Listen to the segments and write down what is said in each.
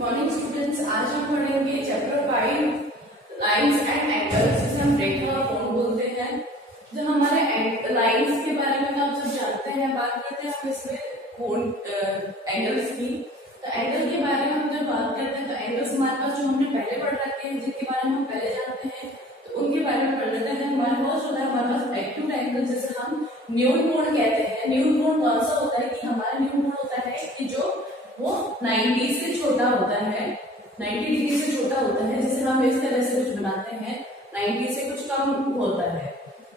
Morning students, आज हम पढ़ेंगे चैप्टर 5 लाइंस एंड एंगल्स, जिसे हम रेखा और कोण बोलते हैं। जो हमारे लाइंस के बारे में आप सब जानते हैं, बात करते हैं हम इसमें कोण एंगल्स की। तो एंगल के बारे में हम जब बात करते हैं तो एंगल्स हमारे पास जो हमने पहले पढ़ रखे हैं, जिनके बारे में हम पहले जानते हैं, तो उनके बारे में पढ़ लेते हैं। हमारे पास होता है हमारे पास एक्यूट एंगल, जिसे हम न्यून कोण कहते हैं। न्यून कोण कौन सा होता है कि हमारा न्यून कोण होता है कि जो वो 90 से छोटा होता है, 90 डिग्री से छोटा होता है, जिसे हम इस तरह से कुछ बनाते हैं 90 से कुछ कम होता है।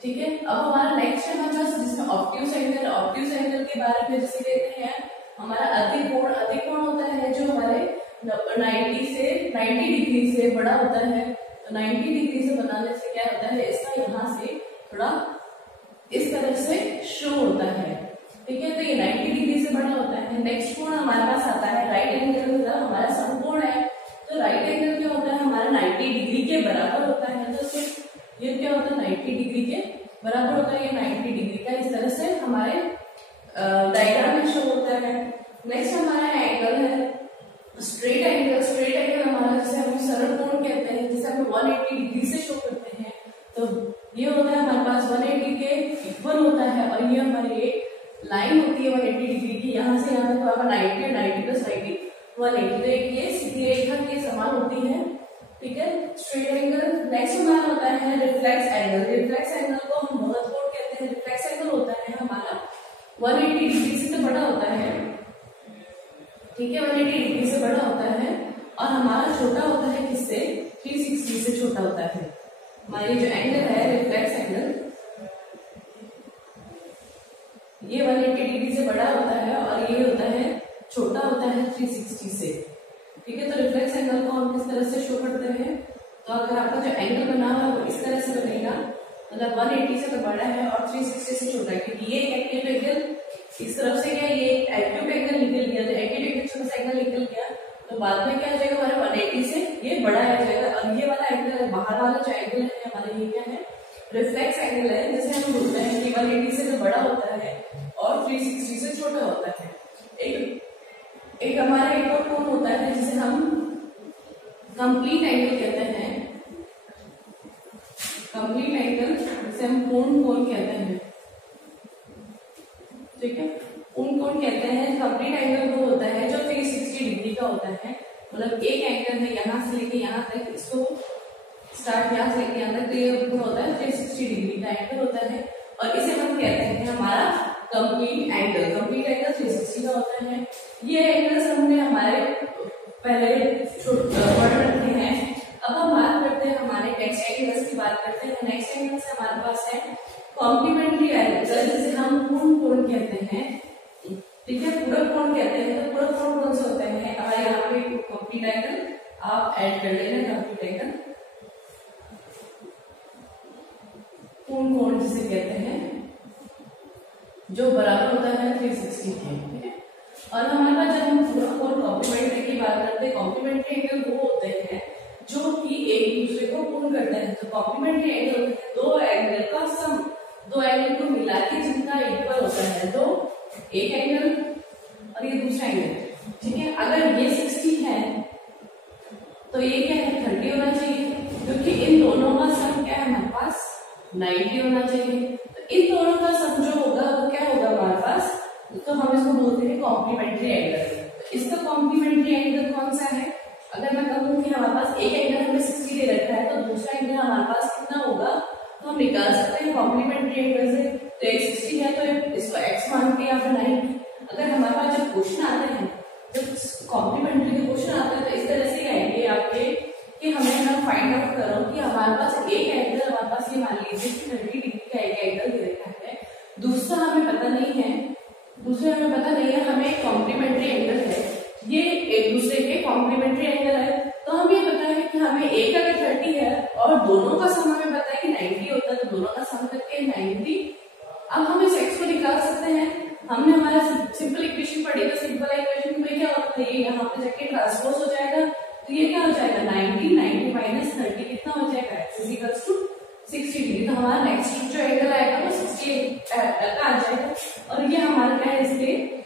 ठीक है, अब हमारा नेक्स्ट है हमारे पास जिसमें ऑब्ट्यूज एंगल। ऑब्ट्यूज एंगल के बारे में जैसे लेते हैं हमारा अधिकोण। अधिकोण होता है जो हमारे 90 डिग्री से बड़ा होता है। तो 90 डिग्री से बनाने से क्या होता है, इसका यहाँ से थोड़ा इस तरह से शो होता है। ठीक है, तो ये 90 डिग्री से बड़ा होता है। नेक्स्ट कोण हमारे पास आता है राइट एंगल, मतलब हमारा समकोण है। तो राइट एंगल क्या होता है, हमारा 90 डिग्री के बराबर होता है। तो ये क्या होता है, 90 डिग्री के बराबर होता है। ये 90 डिग्री का इस तरह से हमारे डायग्राम में शो होता है। नेक्स्ट हमारा एंगल है स्ट्रेट एंगल। स्ट्रेट एंगल हमारा जिसे हम सरल कोण कहते हैं, जिसे हम 180 डिग्री से शो करते हैं। तो ये होता है हमारे पास 180 के इक्वल होता है, और ये हमारी लाइन होती है 180 डिग्री की। यहाँ से यहाँ तक आपका 90 और 90 प्लस 90 180। तो ये सीधी रेखा के समान होती है। ठीक है, स्ट्रेट एंगल। नेक्स्ट हमारा होता है रिफ्लेक्स एंगल। रिफ्लेक्स एंगल को हम बहुत कोण कहते हैं। रिफ्लेक्स एंगल होता है हमारा 180 डिग्री से तो बड़ा होता है। ठीक है, 180 डिग्री से बड़ा होता है, और हमारा छोटा होता है किससे, 360 से छोटा होता है। हमारी जो एंगल है रिफ्लेक्स एंगल, ये 180 डिग्री से बड़ा होता है और ये होता है छोटा होता है 360 से। ठीक है, तो रिफ्लेक्स एंगल को हम किस तरह से शो करते हैं, तो अगर आपका जो एंगल बना हुआ है वो इस तरह से बनेगा, मतलब 180 से तो बड़ा है और 360 से छोटा है, क्योंकि ये एक्यूट एंगल इस तरफ से क्या, ये एक्यूट एंगल निकल गया। तो एक्यूट एंगल छोटा सा एंगल निकल गया, तो बाद में क्या हो जाएगा, हमारे 180 से ये बड़ा आ जाएगा। और ये वाला एंगल है, बाहर वाला जो एंगल है हमारे, ये क्या है, रिफ्लेक्स एंगल है, जैसे हम बोलते हैं कि 180 से तो बड़ा होता है और 360 से छोटा होता है। एक हमारा एक और कोण होता है जिसे हम कंप्लीट एंगल कहते हैं। कंप्लीट एंगल जिसे हम पूर्ण कोण कहते हैं। ठीक है, पूर्ण कोण कहते हैं। कंप्लीट एंगल वो होता है जो 360 डिग्री का होता है, मतलब एक एंगल है यहाँ से लेके यहाँ तक, इसको स्टार्ट यहाँ से लेके यहाँ तक, तो ये होता है 360 डिग्री का एंगल होता है, और इसे हम कहते हैं हमारा कंप्लीट एंगल। कंप्लीट एंगल 360 का होता है। ये एंगल्स हमने हमारे पहले पढ़ रखे हैं। अब हम बात करते हैं हमारे नेक्स्ट एंगल्स की बात करते हैं। नेक्स्ट एंगल्स हमारे पास है कॉम्प्लीमेंट्री एंगल, जिसे हम पूर्ण कोण कहते हैं। ठीक है, पूरक कोण कहते हैं। तो पूरक कोण कौन से होते हैं, हमारे यहाँ पे कंप्लीट एंगल आप ऐड कर लेना, कंप्लीट एंगल पूर्ण कोण जिसे कहते हैं, जो बराबर होता है 360 के। ठीक है, और हमारे पास जब हम पूरक कोण कॉम्प्लीमेंट्री की बात करते हैं, कॉम्प्लीमेंट्री एंगल वो होते हैं जो कि एक दूसरे को पूर्ण करते हैं। तो कॉम्प्लीमेंट्री एंगल दो एंगल का सम, दो एंगल को मिला के जिनका इक्वल होता है। तो एक एंगल और ये दूसरा एंगल। ठीक है, अगर ये 60 है तो ये क्या है, 30 होना चाहिए, क्योंकि इन दोनों का सम क्या है हमारे पास, 90 होना चाहिए। तो इन दोनों का सम जो होगा वो क्या होगा हमारे पास, तो हम इसको बोलते हैं कॉम्प्लीमेंट्री एंगल। तो इसका कॉम्प्लीमेंट्री एंगल कौन सा है, अगर मैं कहूँ कि हमारे पास एक एंगल हमें 60 दे रखा है, तो दूसरा एंगल हमारे पास कितना होगा, तो हम निकाल सकते हैं कॉम्प्लीमेंट्री एंगल से। तो एक 60 है तो इसको x मान के या फिर 90। अगर हमारे पास जब क्वेश्चन आते हैं, जब कॉम्प्लीमेंट्री के क्वेश्चन आते हैं, तो इस तरह से आएंगे आपके कि हमें ना फाइंड आउट करो कि हमारे पास एक एंगल, हमारे पास ये मान लीजिए कि 30 डिग्री का एक एंगल दे रखा है, दूसरा हमें पता नहीं है, हमें कॉम्प्लीमेंट्री एंगल है, ये एक दूसरे के कॉम्प्लीमेंट्री एंगल है। तो हम ये पता है कि हमें एक अगर 30 है और दोनों का सम हमें पता है कि 90 होता है, तो दोनों का सम करके 90। अब हम इस x को निकाल सकते हैं। हमने हमारा सिंपल इक्वेशन पढ़ी, तो सिंपल इक्वेशन में क्या होता है, ये यहाँ पे जाके ट्रांसपोज हो जाएगा, तो ये क्या हो जाएगा 90 माइनस 30 कितना हो जाएगा, x is equals to 60 degree. तो हमारा नेक्स्ट जो एंगल आएगा वो 60 का आ जाएगा, और ये हमारा क्या है, इसके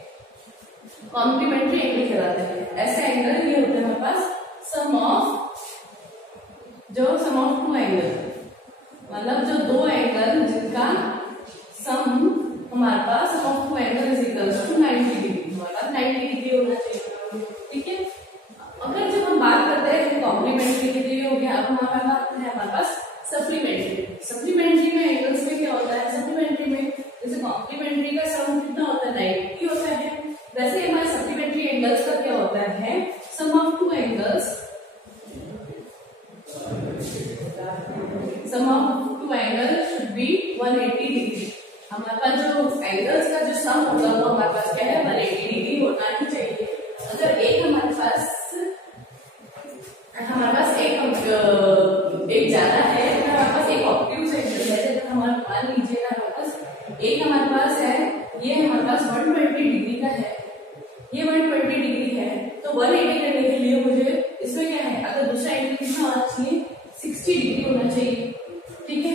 कॉम्प्लीमेंट्री एंगल कहलाते हैं। ऐसे एंगल ये होते हैं हमारे पास सम ऑफ टू एंगल, मतलब जो दो एंगल जिनका सम हमारे पास sum of two angle is equals to 90 degree, हमारे पास 90 डिग्री होना चाहिए। ठीक है, अगर जब हम बात करते हैं कॉम्प्लीमेंट्री के लिए हो गया, अब हमारे पास सप्लीमेंट्री में एंगल्स में क्या होता है, सप्लीमेंट्री में जैसे कॉम्प्लीमेंट्री का सम कितना होता है 90 होता है, वैसे हमारे सप्लीमेंट्री एंगल्स का क्या होता है sum of two angles should be 180 degree. हमारे पास जो एंगल्स का जो सम होगा वो हमारे पास क्या है 180 डिग्री होना ही चाहिए। अगर एक हमारे पास एक ज्यादा है, हमारे पास एक ऑब्ट्यूज एंगल है, जैसे मान लीजिए हमारे पास एक हमारे पास है, ये हमारे पास 120 डिग्री का है, ये 120 डिग्री है, तो 180 करने के लिए मुझे इसमें क्या है, अगर दूसरा एंगल कितना होना चाहिए 60 डिग्री होना चाहिए। ठीक है,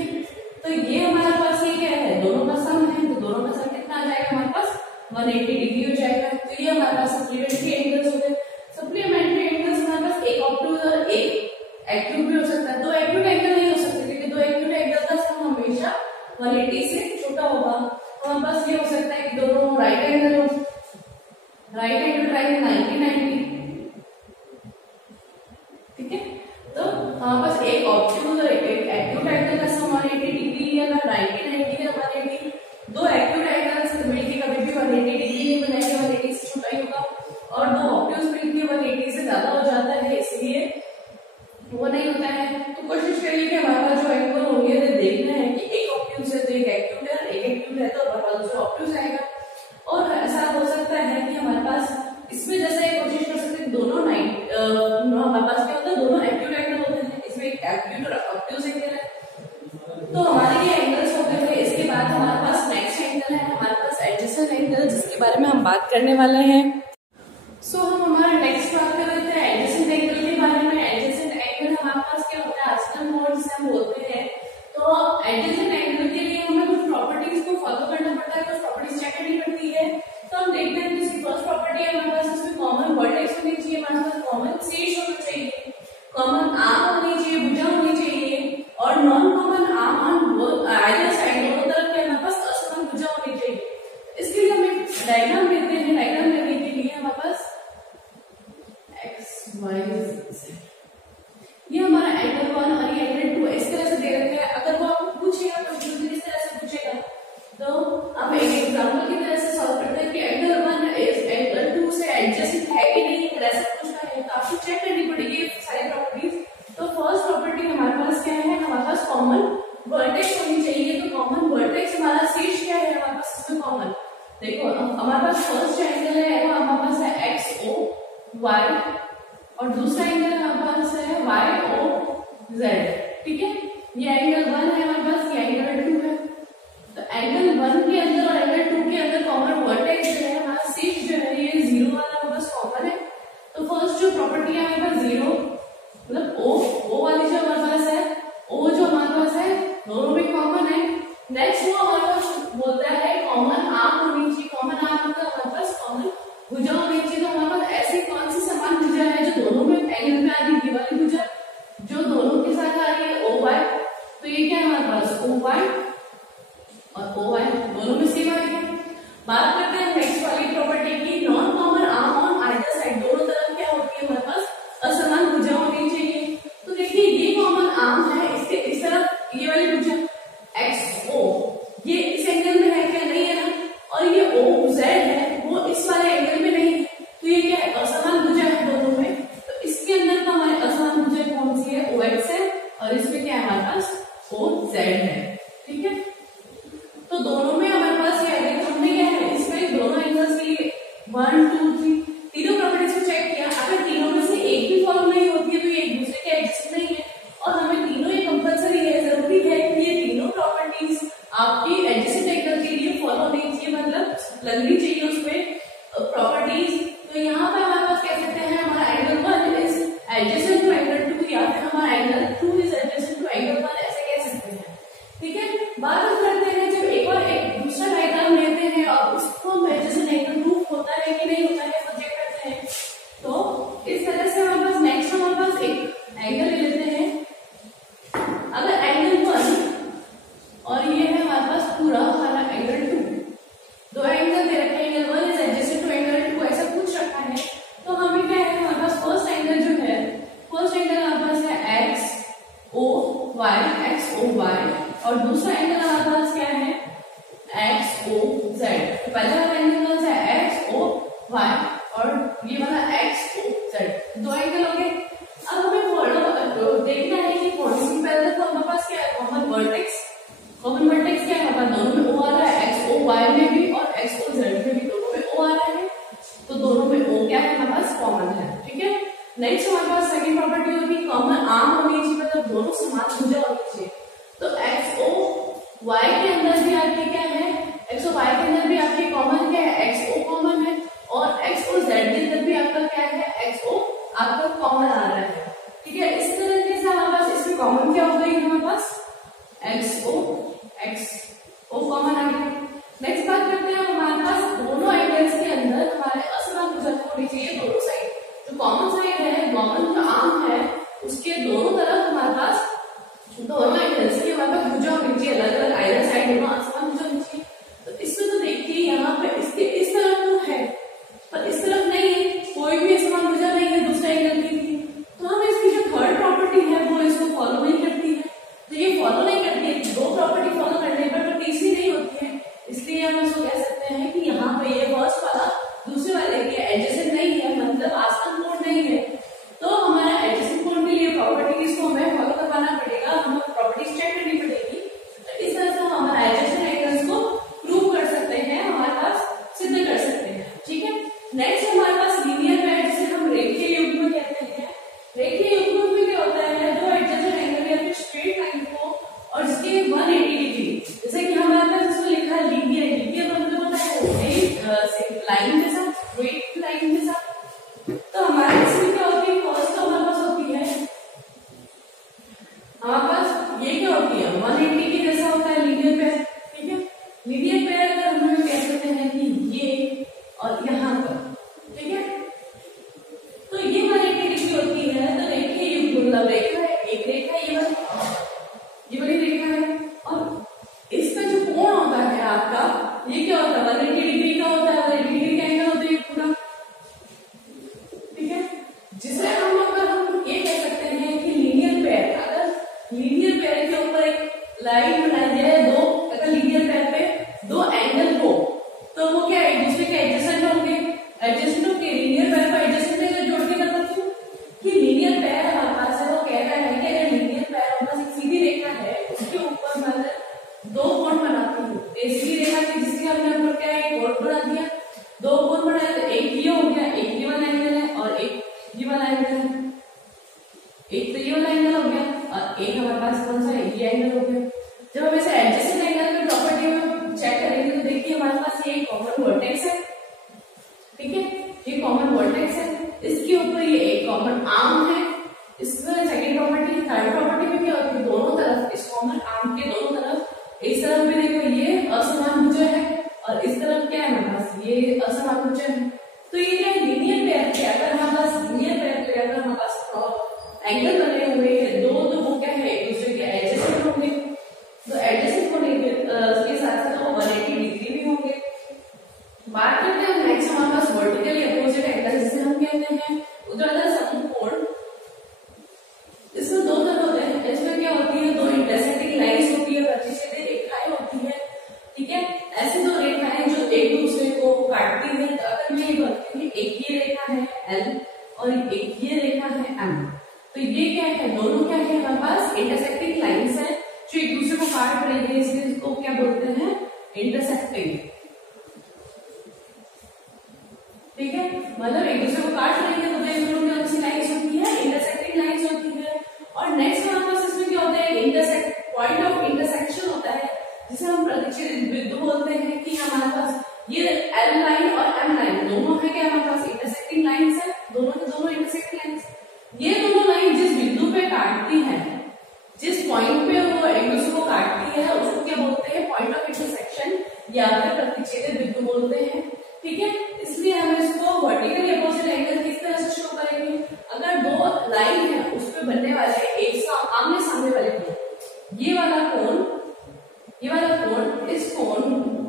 तो ये हमारे पास ये क्या है, दोनों का सम है, तो दोनों का सम कितना आ जाएगा हमारे पास 180 डिग्री हो जाएगा। तो ये हमारे पास सप्लीमेंट्री एंगल्स होते हैं। सप्लीमेंट्री एंगल्स हमारे पास एक ऑब्ट्यूज और एक एक्यूट भी हो सकता है, दो एक्यूट एंगल नहीं हो सकते क्योंकि दो एक्यूट एंगल का सम हमेशा 180 से छोटा होगा। हमारे पास ये हो सकता है कि दोनों राइट एंगल हो, राइट एंगल ट्रायंगल 90-90। ठीक है, तो हमारे पास एक ऑब्ट्यूज और एक एक्यूट एंगल का सम 180 डिग्री है, 90-90 या 180। दो एक्यूट एंगल्स मिलके कभी भी 180 डिग्री नहीं बनाएंगे, 180 से छोटा ही होगा, और दो ऑब्ट्यूज मिलके 180 से ज्यादा हो जाता है, इसलिए वो नहीं होता है। तो कोशिश करिए कि हमारे पास जो एंगल होंगे तो देखना है कि एक ऑब्ट्यूज है तो एक एक्यूट है, एक एक्यूट है तो हमारे पास दूसरा ऑब्ट्यूज आएगा। और ऐसा हो सकता है कि हमारे पास इसमें जैसे कोशिश कर सकते हैं दोनों हमारे पास क्या होता है, दोनों एक्यूट एंगल होते हैं, इसमें एक एक्यूट और ऑब्ट्यूज एंगल है। तो हमारे ये एंगल्स हो गए। इसके बाद हमारे पास नेक्स्ट एंगल है हमारे पास एडजेसेंट एंगल, जिसके बारे में हम बात करने वाले हैं। सो हम हमारा नेक्स्ट बात कर लेते हैं एडजेसेंट एंगल के बारे में। एडजेसेंट एंगल हमारे पास क्या होता है, आजकल मोड जिसे हम बोलते हैं। तो एडजेसेंट एंगल के लिए हमें कुछ प्रॉपर्टीज को फॉलो करना पड़ता है, कुछ प्रॉपर्टीज चेक करनी पड़ती है। तो हम देखते हैं कि इसकी फर्स्ट प्रॉपर्टी है हमारे पास, इसमें कॉमन वर्टेक्स होनी चाहिए, हमारे पास कॉमन शीर्ष होना चाहिए, कॉमन आर्म होनी चाहिए, भुजा होनी चाहिए, और non common arm on either side, दोनों तरफ के हमारे पास असमान भुजा होनी चाहिए। इसके लिए हम एक डायग्राम लेते हैं। डायग्राम लेने के लिए हमारे पास एक्स वाई जेड, ये हमारा एंगल 1 और ये एंगल 2 इस तरह से दे रखे हैं। अगर वो आपको पूछेगा तो इस तरह से पूछेगा, तो हम एक एग्जांपल की तरह से सॉल्व करते हैं कि एंगल 1 एंगल 2 से एडजेसेंट है कि नहीं, अगर ऐसा पूछना है तो आपको चेक करनी पड़ेगी सारी प्रॉपर्टीज। तो फर्स्ट प्रॉपर्टी हमारे पास क्या है, हमारे पास कॉमन वर्टेक्स होनी चाहिए। तो कॉमन वर्टेक्स हमारा शीर्ष क्या है हमारे पास, इसमें कॉमन देखो हमारे पास फर्स्ट एंगल है वो हमारे पास है एक्स ओ वाई, और दूसरा एंगल हमारे पास है वाई ओ जेड। ठीक है, ये एंगल 1 है हमारे पास, ये एंगल 2 है। तो एंगल 1 के अंदर और एंगल 2 के अंदर कॉमन वर्टेक्स जो है हमारा शीर्ष जो है ये 0 वाला हमारे पास कॉमन है। तो फर्स्ट जो प्रॉपर्टी है हमारे पास 0, मतलब ओ वाली जो हमारे पास है, ओ जो हमारे पास है दोनों में कॉमन है। नेक्स्ट वो हमारे पास बोलता है कॉमन आर्म होनी चाहिए, कॉमन आर्म मतलब हमारे पास कॉमन भुजा होनी चाहिए। तो हमारे पास ऐसी कौन सी समान भुजा है जो दोनों में एंगल में आ रही है, वाली भुजा जो दोनों के साथ आ रही है ओ वाई। तो ये क्या है हमारे पास ओ वाई और ओ वाई दोनों में सेम आएगा। बात करते हैं नेक्स्ट वाली प्रॉपर्टी की, non common arm on either side, दोनों तरफ क्या होती है हमारे पास असमान भुजा होनी चाहिए। तो देखिए ये कॉमन आर्म है, इसके इस तरफ ये वाली भुजा एक्स ओ, ये इस एंगल में है क्या, नहीं है ना, और ये ओ जेड है वो इस वाले एंगल में नहीं है। तो ये क्या है, असमान भुजा है दोनों में। तो इसके अंदर तो हमारे असमान भुजा कौन सी है, ओ एक्स है, और इसमें क्या है हमारे पास ओ जेड है। ठीक है, तो दोनों में हमारे पास ये है, हमने क्या है इसमें दोनों एंगल्स के लिए 1 2 3 तीनों प्रॉपर्टीज को चेक किया। अगर तीनों में से एक भी फॉलो नहीं होती है तो ये एक दूसरे के एडजस्ट नहीं है, और हमें तीनों ये कंपलसरी है, जरूरी है कि ये तीनों प्रॉपर्टीज आपकी एडजेसेंट एंगल के लिए फॉलो होनी चाहिए, मतलब लगनी चाहिए उसमें प्रॉपर्टीज। तो यहाँ पे हमारे पास कह सकते हैं हमारा angle 1 is adjacent to angle 2, या फिर हमारा angle 2 is adjacent to angle 1, ऐसे कह सकते हैं। ठीक है, बात हम करते हैं जब एक दूसरा डायग्राम लेते हैं और उसको हम एडजेसेंट एंगल प्रूफ होता है कि नहीं होता है XOZ। पहले वाला एंगल कौन सा है? XOY और ये वाला XOZ, दो एंगल हो गए। अब हमें फॉलो देखना है कि कौन सी पहले तो हमारे पास क्या है? Common vertex. कॉमन वर्टेक्स क्या है? हमारे दोनों में O आ रहा है, XOY में भी और XOZ में भी, दोनों में O आ रहा है, तो दोनों में O क्या है? हमारे पास कॉमन है। ठीक है, नेक्स्ट हमारे पास सेकंड प्रॉपर्टी होगी कॉमन आर्म होनी चाहिए, मतलब दोनों समान भुजा होनी चाहिए। तो XOY के अंदर भी आपके क्या है? XOY के अंदर भी आपके कॉमन क्या है? XO कॉमन है, और XOZ के अंदर भी आपका क्या है? XO आपका कॉमन आ रहा है। ठीक है, इस तरीके से हमारे पास इसमें कॉमन क्या हो गई? हमारे पास XO कॉमन आ गया। नेक्स्ट बात करते हैं, हमारे पास दोनों एंगल्स के अंदर हमारे असमान भुजा होनी चाहिए दोनों साइड। जो कॉमन साइड है, कॉमन जो आर्म है, उसके दोनों तरफ हमारे पास दोनों एंगल्स की हमारे पास भुजा होनी चाहिए, अलग अलग आइदर साइड दोनों असमान भुजा होनी चाहिए। तो इसमें तो देखिए यहाँ पे इसके इस तरफ तो है पर इस तरफ नहीं है, कोई भी असमान भुजा नहीं है दूसरे एंगल की, तो हम इसकी जो थर्ड प्रॉपर्टी है वो इसको फॉलो नहीं करती है। तो ये फॉलो नहीं करती है, दो प्रॉपर्टी फॉलो करने पर तो तीसरी नहीं होती है, इसलिए हम इसको कह सकते हैं कि यहाँ पे ये फर्स्ट वाला दूसरे वाले के एडजेसेंट नहीं है, मतलब आसमान कोण नहीं है। तो हमारा एडजेसेंट कोण के लिए प्रॉपर्टी इसको हमें फॉलो करवाना पड़ेगा, हमें प्रॉपर्टी चेक करनी पड़ेगी। तो इस तरह से हम हमारा एडजेसेंट एंगल्स को प्रूव कर सकते हैं, हमारे पास सिद्ध कर सकते हैं। ठीक है, नेक्स्ट हमारे पास लीनियर पेयर, जिसे हम रेखीय युग्म कहते हैं। रेखीय युग्म में क्या होता है? दो एडजेसेंट एंगल या फिर स्ट्रेट लाइन को और जिसके 180 डिग्री, जैसे कि हमारे पास इसमें लिखा है लीनियर, लीनियर मतलब होता है लाइन के साथ, स्ट्रेट लाइन के साथ। तो हमारे इसमें क्या होती है? फर्स्ट तो हमारे पास होती है, हमारे पास ये क्या होती है? 180 की जैसा होता है लीनियर पेयर। ठीक है, लीनियर पेयर अगर हम कह सकते हैं कि ये और यहाँ पर, ठीक है, तो ये 180 डिग्री होती है। तो रेखीय युग्म मतलब रेखा है, एक रेखा ये वाली रेखा है, और इसका जो कोण होता है आपका, ये क्या होता है? 180 डिग्री का होता है, 180 डिग्री का एंगल होता है पूरा। ठीक है, जिसे हम अगर हम ये कह सकते हैं कि लीनियर पेयर, अगर लीनियर पेयर के ऊपर एक लाइन बनाई जाए, दो अगर लीनियर पेयर पे दो एंगल हो, तो वो क्या एक दूसरे के एडजेसेंट होंगे, एडजेसेंट होंगे। लीनियर पेयर को एडजेसेंट में जोड़ के मतलब कि लीनियर पेयर हमारे पास है, वो कह रहा है कि अगर लीनियर पेयर हमारे पास एक सीधी रेखा है, उसके ऊपर मतलब दो कोण बनाती हूँ, सीधी रेखा की जिसके हमने ऊपर क्या है? कोण बना दिया, दो कोण बनाए, तो एक ये हो गया, एक ये वाला एंगल है और एक ये वाला एंगल है, एक तो ये वाला एंगल हो गया और एक हमारे पास कौन सा है? ये एंगल हो गया। जब हम इसे एडजेसेंट एंगल की प्रॉपर्टी में चेक करेंगे तो देखिए हमारे पास ये कॉमन वर्टेक्स है। ठीक है, ये कॉमन वर्टेक्स है, इसके ऊपर ये एक कॉमन आर्म है। इसमें सेकंड प्रॉपर्टी, थर्ड प्रॉपर्टी में क्या होती है? दोनों तरफ इस कॉमन आर्म के दोनों तरफ, इस तरफ भी देखो ये असमान भुजा है और इस तरफ क्या है हमारे पास? ये असमान भुजा है। तो ये क्या है? लीनियर पेयर के अगर हमारे पास लीनियर पेयर के अगर हमारे पास एंगल बने हुए हैं दो, तो वो क्या है? एक दूसरे के एडजेसेंट होंगे। तो एडजेसेंट होने के साथ साथ वो 180 डिग्री भी होंगे। बात करते हैं नेक्स्ट हमारे पास वर्टिकली अपोजिट एंगल, जिसे हम कहते हैं ऊर्ध्वाधर समकोण। इसमें दो तरह होते हैं, इसमें क्या होती है? दो इंटरसेक्टिंग लाइंस होती है, प्रतिच्छेदी रेखाएं होती है। ठीक है, ऐसी दो रेखाएं जो एक दूसरे को काटती है। तो अगर मैं ये बोलती हूँ एक ये रेखा है L और एक ये रेखा है M, तो ये क्या है? दोनों क्या है? हमारे पास इंटरसेक्टिंग लाइंस है जो एक दूसरे को काट रही है, इसको क्या बोलते हैं? इंटरसेक्टिंग। ठीक है, मतलब एक दूसरे को काट रही है, तो दोनों में अच्छी लाइंस होती है, इंटरसेक्टिंग लाइंस होती है। और नेक्स्ट हमारे पास इसमें क्या होता है? इंटरसेक्ट पॉइंट ऑफ इंटरसेक्शन होता है, जिसे हम प्रतिच्छेद बिंदु बोलते हैं। कि हमारे पास ये L लाइन और M लाइन दोनों है क्या? हमारे पास इंटरसेक्टिंग लाइंस है, दोनों के दोनों इंटरसेक्टिंग लाइंस। ये दोनों लाइन जिस बिंदु पे काटती है, जिस पॉइंट पे वो एक दूसरे को काटती है, उसको क्या बोलते हैं? पॉइंट ऑफ इंटरसेक्शन या फिर प्रतिच्छेद बिंदु बोलते हैं। ठीक है, इसलिए हम इसको वर्टिकली अपोजिट एंगल किस तरह से शो करेंगे? अगर दो लाइन है उस पे बनने वाले एक आमने सामने वाले कोण, ये वाला कोण इस कोण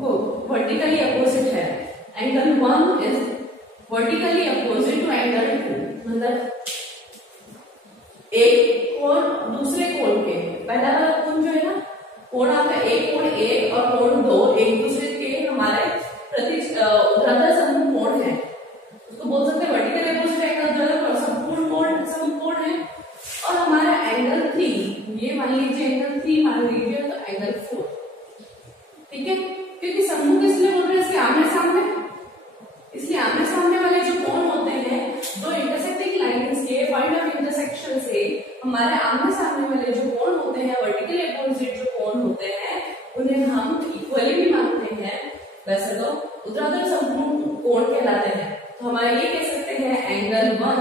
को वर्टिकली अपोजिट है। Angle 1 is vertically opposite to angle 2, मतलब एक कोण दूसरे कोण के, पहला वाला कोण जो है ना, कोण आपका एक कोण 1 और कोण 2 एक दूसरे के हमारे वैसे तो ऊर्ध्वाधर संपूर्ण कोण कहलाते हैं। तो हमारे ये कह सकते हैं एंगल 1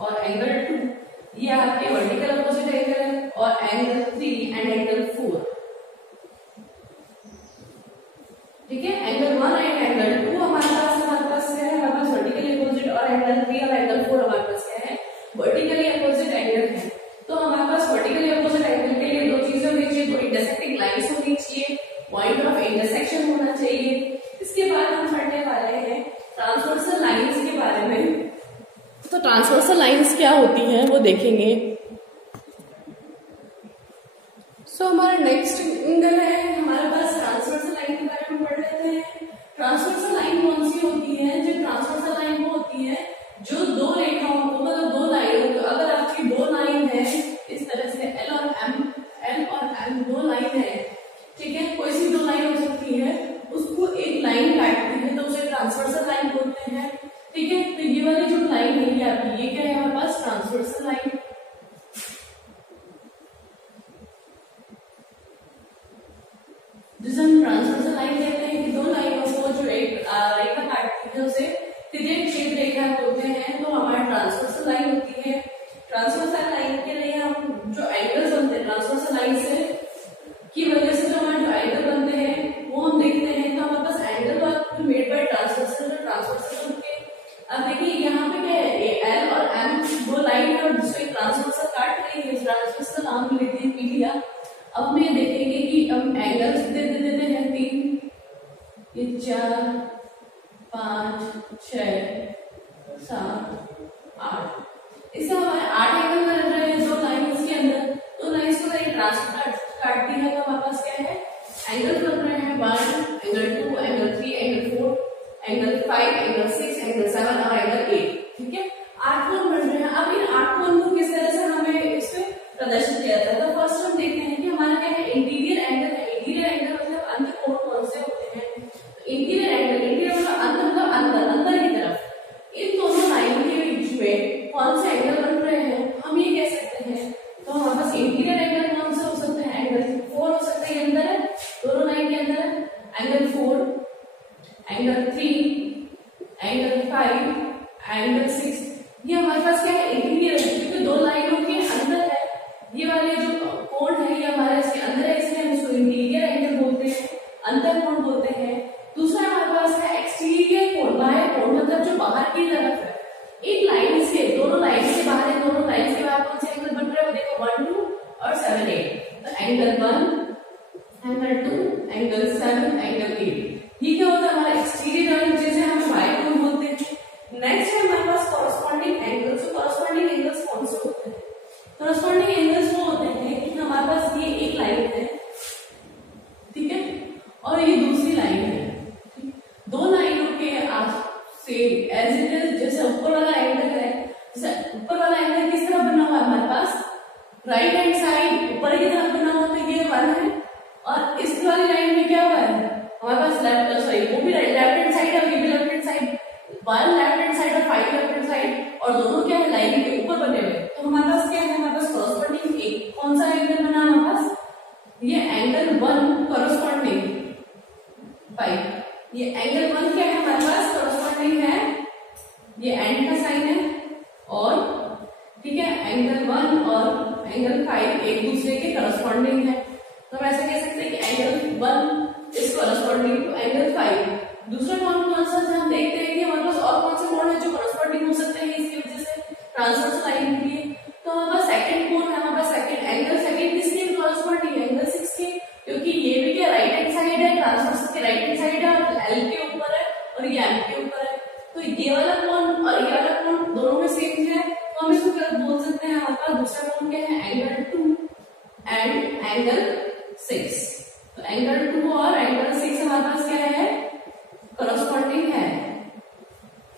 और एंगल 2 ये आपके वर्टिकल अपोजिट एंगल है, और एंगल 3 एंड एंगल 4, ठीक है। एंगल 1 एंड एंगल 2 हमारे पास क्या है, हमारे पास वर्टिकली अपोजिट, और एंगल 3 और एंगल 4 हमारे पास क्या है, वर्टिकली अपोजिट एंगल है। तो हमारे पास वर्टिकली अपोजिट एंगल के लिए दो चीजें होनी चाहिए, दो इंटरसेक्टिंग लाइंस होनी चाहिए, पॉइंट ऑफ इंटरसेक्शन होना चाहिए। इसके बाद हम पढ़ने वाले हैं ट्रांसवर्सल लाइंस के बारे में। तो ट्रांसवर्सल लाइंस क्या होती हैं वो देखेंगे। हमारा नेक्स्ट एंगल है, हमारे पास ट्रांसवर्सल लाइन के बारे में पढ़ लेते हैं। ट्रांसवर्सल लाइन कौन सी होती है, जो ट्रांसवर्सल लाइन वो होती है जो दो रेखाओं को, मतलब दो लाइनों को, अगर आपकी दो लाइन है इस तरह से एल और एम दो लाइन है, ठीक है, कोई सी दो लाइन हो सकती है, उसको एक लाइन काटती है तो उसे ट्रांसवर्सल लाइन बोलते हैं, ठीक है। तो ये वाली जो लाइन है ये आपकी, ये क्या है हमारे पास, ट्रांसवर्सल लाइन। जिसे हम ट्रांसवर्सल लाइन कहते हैं कि दो लाइनों को जो एक रेखा काटती है उसे तिर्यक छेद रेखा बोलते हैं, तो हमारी ट्रांसवर्सल लाइन होती है। ट्रांसवर्सल लाइन के लिए हम जो एंगल्स बनते हैं ट्रांसवर्सल लाइन से की वजह से जो हमारे जो एंगल बनते हैं वो हम देखते हैं। तो हमारे पास एंगल मेड बाय ट्रांसवर्सल के, अब देखिए यहाँ पे क्या है, एल और एम दो लाइन है और जिसको ट्रांसवर्सल काट रही है, ट्रांसवर्सल नाम लेते हैं, पी लिया। अब हम ये देखेंगे कि हम एंगल्स दे देते हैं 3, ये 4, 5, 6, 7, 8, इससे हमारे 8 एंगल बन रहे हैं दो लाइन्स के अंदर। दो लाइन्स को ट्रांसफर काटती है तो हमारे पास क्या है, एंगल बन रहे हैं 1, angle 2, angle 3, angle 4, angle 5, angle 6, angle 7 और एंगल 8, ठीक है। 8 कोण बन रहे हैं। अब इन 8 कोण को किस तरह से हमें इसमें प्रदर्शित किया जाता है, तो फर्स्ट हम देखते हैं कि हमारा क्या है, इंटीरियर एंगल है। इंटीरियर एंगल मतलब अंत कोण कौन से होते हैं, तो इंटीरियर एंगल, इंटीरियर मतलब अंत, मतलब अंदर की तरफ। इन दोनों लाइन के बीच में कौन से एंगल बन रहे हैं हम ये कह सकते हैं। तो हमारे पास इंटीरियर एंगल कौन से हो सकते हैं, एंगल 4 हो सकता है, अंदर है दोनों लाइन के अंदर है, एंगल 4, एंगल 3, एंगल 5, एंगल 6, ये हमारे पास क्या है, इंटीरियर है, क्योंकि दो लाइनों के अंदर है। ये वाले जो कोण है ये हमारे इसके अंदर है, इसलिए हम इसको इंटीरियर एंगल बोलते हैं, अंतर कोण बोलते हैं। दूसरा हमारे पास है एक्सटीरियर कोण, बाह्य कोण, मतलब जो बाहर की तरफ है। इन लाइन से, दोनों लाइन के बाहर, दोनों लाइन के बाहर कौन से एंगल बन रहे हैं, देखो 1, 2 और 7, 8। तो एंगल 1, एंगल 2, एंगल 7, एंगल 8, ये क्या होता है हमारा एक्सटीरियर लाइन, जिसे हम बाह्य कोण बोलते हैं। नेक्स्ट है हमारे पास कॉरस्पॉन्डिंग एंगल्स। तो कॉरस्पॉन्डिंग एंगल्स कौन से होते हैं, कॉरस्पॉन्डिंग एंगल्स वो होते हैं कि हमारे पास ये एक लाइन है, ठीक है, और ये दूसरी लाइन है, दो लाइनों के सेम एज इट इज, जैसे ऊपर वाला एंगल है, जैसे ऊपर वाला एंगल किस तरह बना हुआ है हमारे पास, राइट हैंड साइड ऊपर की तरफ बना हुआ, तो ये 1 है, और इस वाली लाइन में क्या हुआ है हमारे पास लेफ्ट, सॉरी वो भी लेफ्ट हैंड साइड है और ये भी left hand side, 1 left hand side और 5 लेफ्ट हैंड साइड, और दोनों क्या है लाइन के ऊपर बने हुए। तो हमारे पास क्या है, हमारे पास कॉरस्पॉन्डिंग एक कौन सा एंगल बना हमारे पास, ये एंगल 1 कॉरस्पॉन्डिंग 5, ये एंगल 1 क्या है हमारे पास, कॉरस्पॉन्डिंग है, ये एंड का साइन है, और ठीक है एंगल 1 और एंगल 5 एक दूसरे के कॉरस्पॉन्डिंग है। तो हम ऐसा कह सकते हैं कि angle 1 is corresponding to angle 5। दूसरा कोण कौन सा है, हम देखते हैं कि हमारे पास और कौन से कोण है जो कॉरस्पॉन्डिंग हो सकते हैं इसकी वजह से ट्रांसवर्सल लाइन के लिए। तो हमारे पास सेकंड कोण है, हमारे पास सेकंड एंगल, सेकंड किसके कॉरस्पॉन्डिंग है, एंगल 6 के, क्योंकि ये भी क्या राइट हैंड साइड है, ट्रांसवर्सल के राइट हैंड साइड है, और एल के ऊपर है और ये एम के ऊपर है। तो ये वाला कोण और ये वाला कोण दोनों में सेम है, तो हम इसको क्या बोल सकते हैं, हमारे पास दूसरा कोण क्या है, एंगल 2 एंड एंगल 6। तो एंगल 2 और एंगल 6 हमारे पास क्या है, कॉरस्पॉन्डिंग है,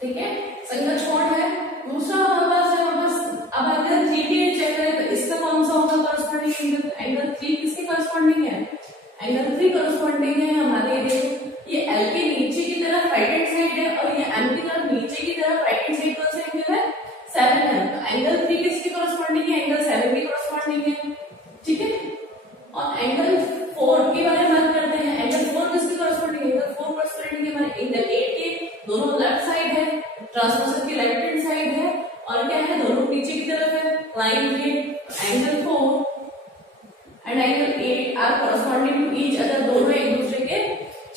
ठीक है, संगत कोण है। दूसरा हमारे पास है, हमारे पास अब अगर 3 के चेक करें तो इसका कौन सा होगा कॉरस्पॉन्डिंग एंगल, एंगल 3 किसके कॉरस्पॉन्डिंग है, एंगल 3 कॉरस्पॉन्डिंग है हमारे, देखो ये एल के नीचे की तरफ राइट हैंड साइड है और ये एम की तरफ नीचे की तरफ राइट हैंड साइड, कौन सा एंगल है, 7 है। तो एंगल 3 किसके कॉरस्पॉन्डिंग है, एंगल 7 के कॉरस्पॉन्डिंग है, ठीक है। और एंगल 4 के बारे में बात करते हैं, एंगल 4 किसके कॉरस्पॉन्डिंग है, ट्रांसवर्सल की लेफ्ट हैंड साइड है और क्या है, दोनों नीचे की तरफ है लाइन के। Angle 4 and angle 8 are corresponding to each other, दोनों एक दूसरे के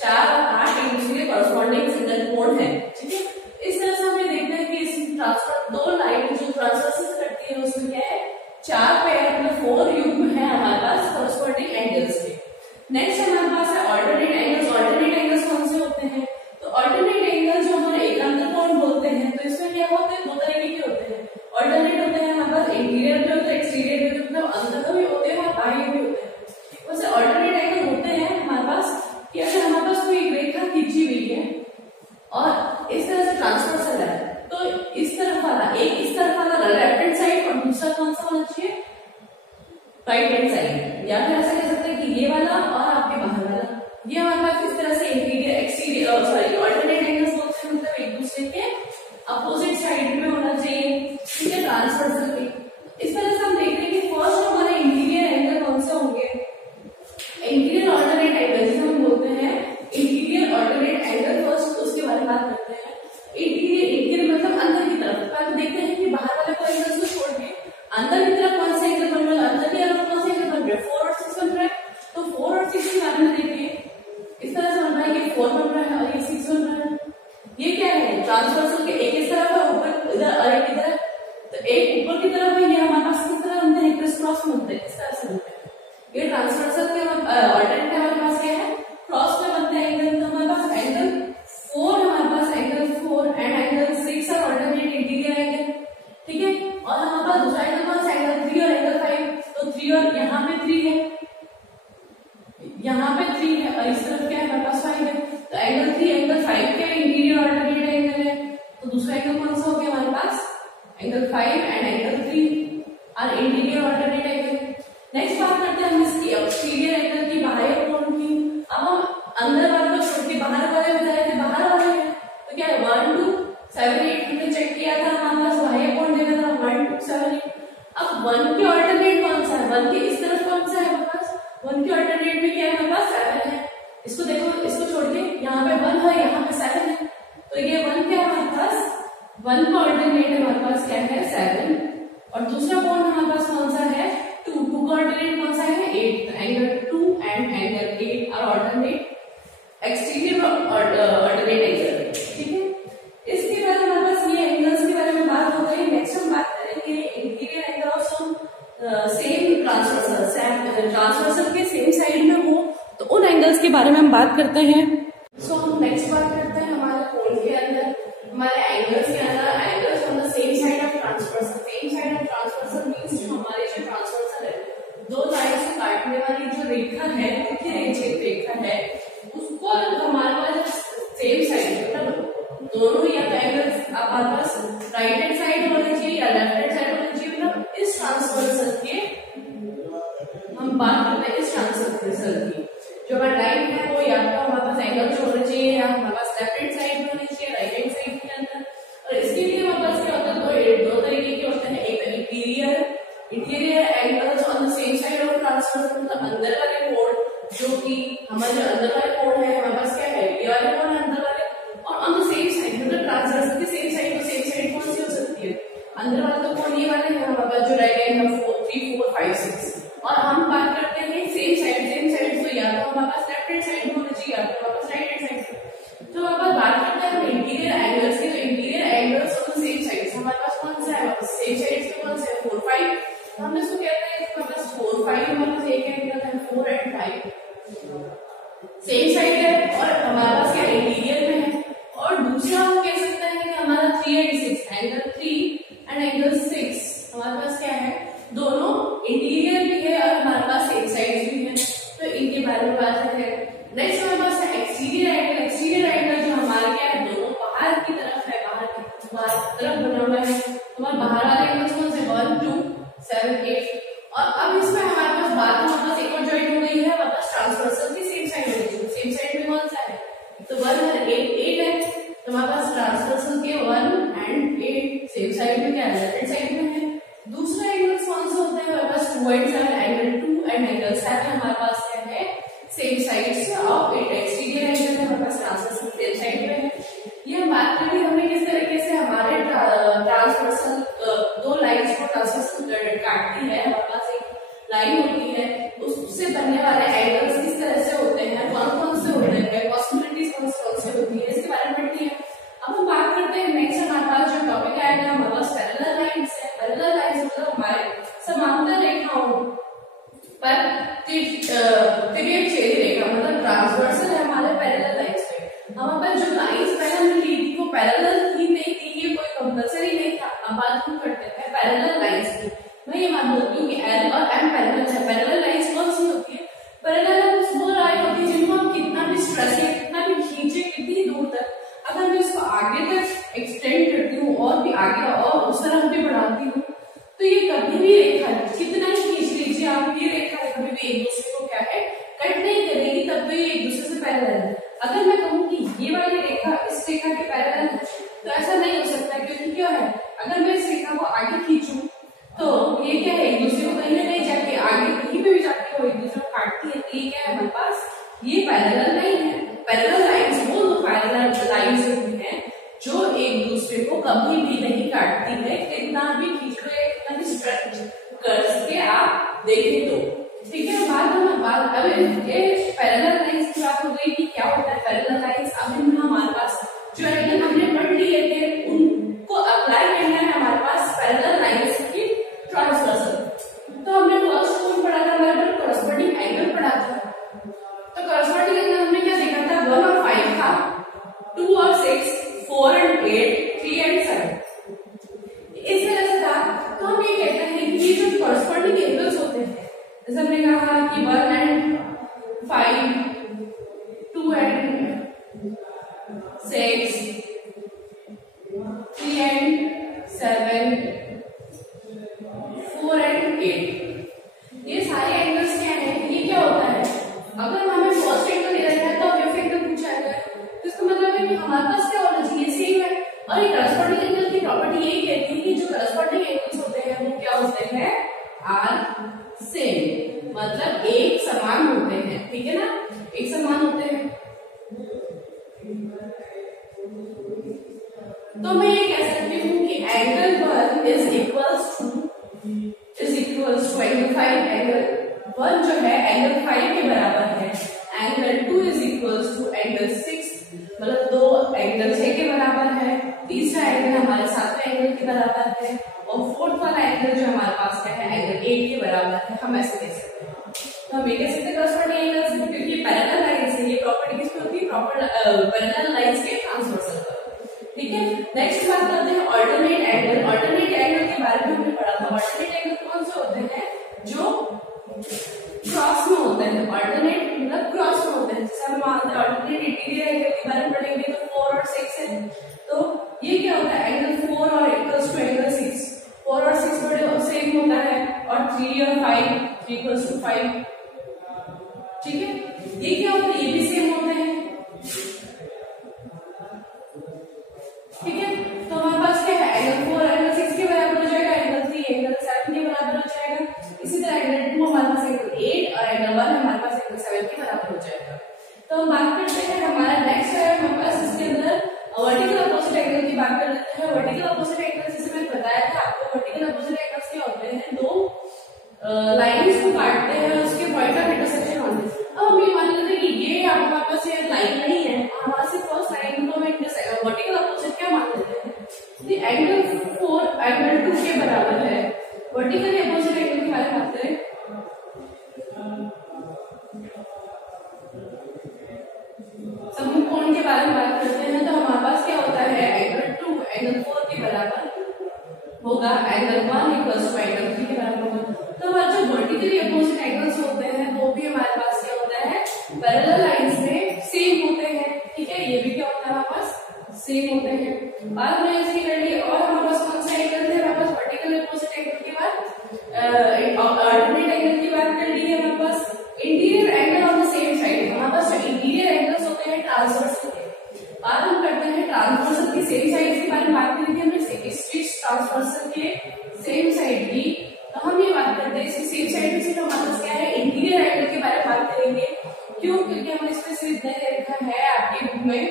4 और 8 एक दूसरे के कॉरस्पॉन्डिंग सिंगल कोण है, ठीक है। इस तरह से हमें देखते हैं कि इस ट्रांसफर दो लाइन जो ट्रांसवर्सल करती है उसमें क्या है, 4 पेयर मतलब 4 युग्म है हमारे पास कॉरस्पॉन्डिंग एंगल्स के। नेक्स्ट हमारे पास है ऑल्टरनेट एंगल्स। ऑल्टरनेट एंगल्स कौन से होते हैं, तो ऑल्टरनेट एंगल जो हमारे एकांतर कोण बोलते हैं, तो इसमें क्या होते हैं, दो तरीके के होते हैं। ऑल्टरनेट होते हैं हमारे पास इंटीरियर भी होते हैं, एक्सटीरियर भी होते हैं, मतलब अंदर भी होते हैं और बाहर भी होते हैं। वैसे ऑल्टरनेट एंगल होते हैं हमारे पास कि अगर हमारे पास कोई रेखा खींची हुई है और इस तरह से ट्रांसवर्सल है, तो इस तरफ वाला एक इस तरफ वाला लेफ्ट हैंड साइड और दूसरा कौन सा होना चाहिए, राइट हैंड साइड। या फिर ऐसा कह सकते हैं कि ये वाला और आपके बाहर वाला, ये हमारे पास इस तरह से interior exterior sorry alternate angles बोलते हैं, मतलब एक दूसरे के अपोजिट साइड में होना चाहिए, ठीक है, ट्रांसवर्सल के। इस तरह से हम देख रहे हैं कि फर्स्ट हमारे इंटीरियर एंगल कौन से होंगे, इंटीरियर ऑल्टरनेट एंगल जिसे हम बोलते हैं इंटीरियर ऑल्टरनेट एंगल फर्स्ट, उसके बारे में बात करते हैं। इंटीरियर मतलब अंदर की तरफ, पहले देखते हैं कि बाहर वाले को एंगल को छोड़ के अंदर की तरफ कौन सा एंगल बन रहा है, अंदर की तरफ कौन सा एंगल बन रहा है, 4 और 6 बन रहा है। तो 4 और 6 के बारे में देखिए, इस तरह से बन रहा है, ये 4 बन रहा है और ये 6 बन रहा है। ये क्या है, ट्रांसवर्सल के एक इस तरफ है ऊपर इधर और एक इधर, तो एक ऊपर की तरफ है, ये हमारे पास किस तरह बनते हैं, क्रिस क्रॉस बनते हैं, इस तरह से बनते हैं। ये ट्रांसवर्सल के ऑल्टरनेट के हमारे पास क्या है, क्रॉस में बनते हैं एंगल। तो हमारे पास एंगल 4 हमारे पास एंगल 4 एंड एंगल 6 और ऑल्टरनेट इंटीरियर एंगल, ठीक है। और हमारे पास दूसरा एंगल कौन सा, एंगल 3 और एंगल 5। तो 3 और यहाँ पे 3 है, यहाँ पे 3 है और इस तरफ क्या है हमारे पास 5 है। तो एंगल 3 एंगल 5 के इंटीरियर ऑल्टरनेट एंगल है। तो दूसरा एंगल कौन सा हो गया हमारे पास, एंगल 5 एंड एंगल 3 और इंटीरियर ऑल्टरनेट एंगल। नेक्स्ट बात करते हैं हम इसकी एक्सटीरियर एंगल की, बाह्य कोण की। अब हम अंदर वाले को छोड़ के बाहर वाले बताए थे, बाहर वाले हैं तो क्या है 1 2 7 8 हमने चेक किया था, हमारे पास बाह्य कोण देखा था 1 2 7 8। अब 1 के ऑल्टरनेट कौन सा है, 1 के इस तरफ कौन सा है हमारे पास, 1 के ऑल्टरनेट में क्या है हमारे पास 7 है। इसको देखो, इसको छोड़ के यहाँ पे 1 है, यहाँ पे 7 है, तो ये 1 क्या है हमारे पास, 1 का ऑल्टरनेट हमारे पास क्या है 7। और दूसरा कोण हमारे पास कौन सा है 2, 2 का ऑल्टरनेट कौन सा है 8। एंगल 2 एंड एंगल 8 और ऑल्टरनेट एक्सटीरियर ऑल्टरनेट एंगल, ठीक है। इसके बाद हमारे पास ये एंगल्स के बारे में बात हो गई। नेक्स्ट हम बात करेंगे interior angle of some same transversal के सेम साइड में हो, तो उन एंगल्स के बारे में हम बात करते हैं। सो हम नेक्स्ट बात करते हैं हमारे कोण के अंदर, हमारे एंगल्स के अंदर, angles on the same side of transversal. Same side of transversal means जो हमारे जो ट्रांसवर्सल है, दो लाइन से काटने वाली जो रेखा है, रेखा है, उसको हमारे पास सेम साइड मतलब दोनों या तो एंगल्स हमारे पास राइट हैंड साइड होने चाहिए या लेफ्ट हैंड साइड होने चाहिए। मतलब इस ट्रांसवर्सल के हम बात करते हैं, इस ट्रांसवर्सल की जो हमारा लाइन है वो या तो हमारे पास एंगल्स होने चाहिए या हमारे पास लेफ्ट हैंड साइड में होने चाहिए, राइट हैंड साइड के अंदर। और इसके लिए हमारे पास क्या होता है, दो तरीके के होते हैं। एक interior angles on the same side of transversal, मतलब अंदर वाले कोण, जो कि हमारे जो अंदर वाले कोण है हमारे पास क्या है, ये वाले कोण है अंदर वाले, और ऑन द सेम साइड मतलब ट्रांसवर्सल के सेम साइड तो सेम करते हैं नेक्स्ट हमारे पास जो टॉपिक आएगा हमारे पास पैरेलल लाइंस है। पैरेलल लाइंस मतलब हमारे समांतर रेखाओं पर तिर्यक छेदी रेखा मतलब ट्रांसवर्सल है हमारे पैरेलल लाइंस पे। हमारे पास जो लाइंस पहले हमने ली थी वो पैरेलल ही नहीं थी, ये कोई कंपल्सरी नहीं था। अब बात हम करते हैं पैरेलल लाइंस की। मैं ये मान बोलती हूँ कि एल और एम पैरेलल है। पैरेलल लाइंस कौन सी होती है? पैरेलल लाइंस वो लाइन होती है जिनको हम कितना भी स्ट्रेस या कितना भी खींचे कितनी दूर तक, अगर मैं इसको आगे तक एक्सटेंड करती हूँ और भी आगे और उस तरफ भी बढ़ाती हूँ तो ये कभी भी रेखा कितना ही खींच लीजिए आप, ये रेखा कभी भी एक दूसरे को क्या है कट नहीं करेगी, तब तो ये एक दूसरे से पैरेलल है। अगर मैं कहूँ कि ये वाली रेखा इस रेखा के पैरेलल है तो ऐसा नहीं हो सकता, क्योंकि क्या है अगर मैं इस रेखा को आगे खींचूं तो ये क्या है एक दूसरे को कहीं ना कहीं जाके आगे कहीं पे भी जाके वो एक दूसरे को काटती है। तो ये क्या है हमारे पास ये पैरेलल लाइन है। पैरेलल लाइंस वो पैरेलल लाइंस होती हैं जो एक दूसरे को कभी भी नहीं काटती है, कितना भी खींच लो या कितना भी स्ट्रेच करके आप देखें तो। ठीक है, बात अब ये पैरेलल लाइंस की बात हो गई कि क्या होता है पैरेलल लाइंस। अब इनमें हमारे पास जो एंगल हमने पढ़ लिए थे उनको अप्लाई करना है हमारे पास पैरेलल लाइंस की ट्रांसवर्सल। तो हमने फर्स्ट कौन पढ़ा था, हमारे पास कॉरस्पॉन्डिंग एंगल पढ़ा था। तो कॉरस्पॉन्डिंग एंगल हमने क्या देखा था, 1 और 5 था, 2 और 6, 4 and 8, 3 and 7 इस तरह से था। तो हम ये कहते हैं कि ये जो कॉरस्पॉन्डिंग एंगल्स होते हैं, जैसे हमने कहा कि 1 and 5, 2 and 6, 3 and 7, 4 and 8 ये सारे एंगल्स क्या है, ये क्या होता है अगर हमें फर्स्ट एंगल दे रखा है तो एफ एंगल पूछा गया है, तो इसका मतलब है कि हमारे पास क्या होना चाहिए सेम है। और ये करस्पॉन्डिंग एंगल की प्रॉपर्टी यही कहती है कि जो करस्पॉन्डिंग एंगल्स होते हैं वो क्या होते हैं आर सेम, मतलब एक समान होते हैं। ठीक है ना, एक समान होते हैं। तो मैं ये कह सकती हूँ कि angle 1 is equals to angle 5, angle 1 जो है एंगल 5 के बराबर है, angle 2 is equals to angle 6 मतलब 2 एंगल 6 के बराबर है, तीसरा एंगल हमारे 7वें एंगल के बराबर है और फोर्थ वाला एंगल जो हमारे पास क्या है एंगल 8 के बराबर है। हम ऐसे कह सकते हैं। तो हम ये कह सकते हैं कॉरस्पॉन्डिंग एंगल्स क्योंकि पैरेलल लाइंस है, ये प्रॉपर्टी किसकी होती है पैरेलल लाइंस के ट्रांसवर्सल पर। ठीक है, नेक्स्ट बात करते हैं ऑल्टरनेट एंगल। ऑल्टरनेट एंगल के बारे में हमने पढ़ा था। ऑल्टरनेट एंगल कौन से होते हैं जो क्रॉस में होते हैं। ऑल्टरनेट मतलब क्रॉस में होते हैं। जैसे हम मानते हैं ऑल्टरनेट इंटीरियर एंगल के बारे में पढ़ेंगे तो 4 और 6 है, तो ये क्या होता है एंगल 4 और इक्वल्स टू एंगल 6, 4 और 6 बड़े सेम होता है और 3 और 5 इक्वल्स टू 5। ठीक है, ये क्या होता है ये भी सेम होते हैं। ठीक है, तो हमारे पास क्या है एंगल 4 एंगल 6 के बराबर हो जाएगा, एंगल 3 एंगल 7 के बराबर हो जाएगा। इसी तरह एंगल 2 हमारे पास एंगल 8 और एंगल 1 हमारे पास एंगल 7 के बराबर हो जाएगा। तो हम बात करते हैं हमारा नेक्स्ट है हमारे पास इसके अंदर वर्टिकल अपोजिट एंगल की बात कर लेते हैं। वर्टिकल अपोजिट एंगल जैसे मैंने बताया था आपको, वर्टिकल अपोजिट एंगल्स क्या होते हैं, दो लाइंस को काटते हैं उसके पॉइंट ऑफ इंटरसेक्शन होते हैं। अब हम ये मान लेते हैं कि ये हमारे पास ये लाइन नहीं है, हमारे से फर्स्ट लाइन को हम वर्टिकल अपोजिट क्या मान लेते हैं, एंगल 4 एंगल 2 के बराबर है। वर्टिकल अपोजिट एंगल की बात करते हैं समकोण के बारे में बात करते हैं, तो हमारे पास क्या होता है एंगल 2 एंगल 4 के बराबर होगा, एंगल 1 इक्वल्स टू एंगल 3 के बराबर होगा। तो हमारे जो वर्टिकली अपोजिट एंगल्स होते हैं वो भी हमारे पास क्या होता है पैरेलल लाइंस में सेम होते हैं। ठीक है, ये भी क्या होता है हमारे पास सेम होते हैं। बात हमने ऐसे ही कर ली। और हमारे पास कौन सा एंगल है, हमारे पास वर्टिकल अपोजिट एंगल के बाद ऑल्टरनेट एंगल की बात कर ली है। हमारे पास interior angle on the same side, हमारे पास जो इंटीरियर एंगल्स होते हैं ट्रांसवर्सल के। बात हम करते हैं ट्रांसवर्सल की सेम साइड के बारे में बात करेंगे हमने स्विच ट्रांसवर्सल के सेम साइड की। तो हम ये बात करते हैं इसकी सेम साइड से जो हमारे पास क्या है इंटीरियर एंगल के बारे में बात करेंगे। क्यों, क्योंकि हमने इसमें सिर्फ इतना दे रखा है आपके बुक में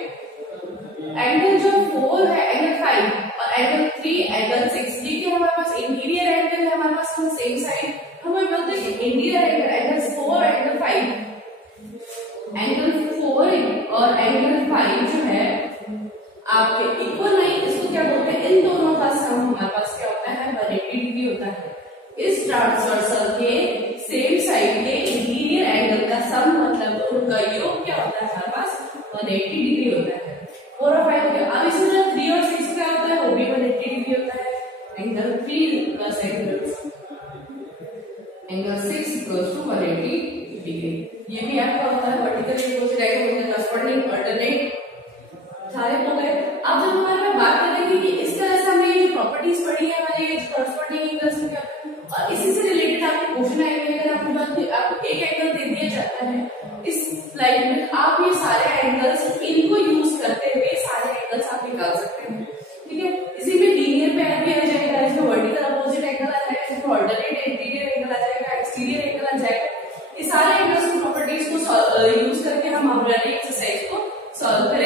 एंगल जो 4 है एंगल 5 और एंगल 3 एंगल 6 ये क्या हमारे पास इंटीरियर एंगल है हमारे पास सेम साइड। हमें बोलते हैं कि इंटीरियर एंगल 4 एंगल 5 एंगल 4 और एंगल 5 जो है आपके इक्वल लाइन इन दोनों का सम हमारे पास क्या होता है 180 डिग्री होता है। इस ट्रांसवर्सल के सेम साइड के इंटीरियर एंगल का सम मतलब उनका योग क्या होता है हमारे पास 180 डिग्री होता है। 4 और 5 हो गया। अब इसमें जो 3 और 6 क्या होता है वो भी 180 डिग्री होता है। Angle 3 plus angle 6 equals to 180 degree. ये भी आपका होता है वर्टिकल इक्वल जाएगा करस्पॉन्डिंग ऑल्टरनेट सारे हो गए। अब जब हमारे में बात करेंगे कि इस तरह से हमें ये प्रॉपर्टीज पढ़ी है हमारे ये करस्पॉन्डिंग एंगल्स में क्या और इसी से रिलेटेड आपके क्वेश्चन आएंगे। अगर आपको बात आपको एक एंगल दे दिया जाता है इस स्लाइड में, आप ये सारे एंगल्स इनको यूज करते हुए सारे एंगल्स आप निकाल सकते हैं। ठीक है, इसी में लीनियर पेयर भी आ जाएगा, इसमें वर्टिकल अपोजिट एंगल आ जाएगा, इसमें ऑल्टरनेट इंटीरियर एंगल आ जाएगा, एक्सटीरियर एंगल आ जाएगा। ये सारे एंगल्स की प्रॉपर्टीज को यूज करके हम हमारे एक्सरसाइज को सॉल्व करेंगे।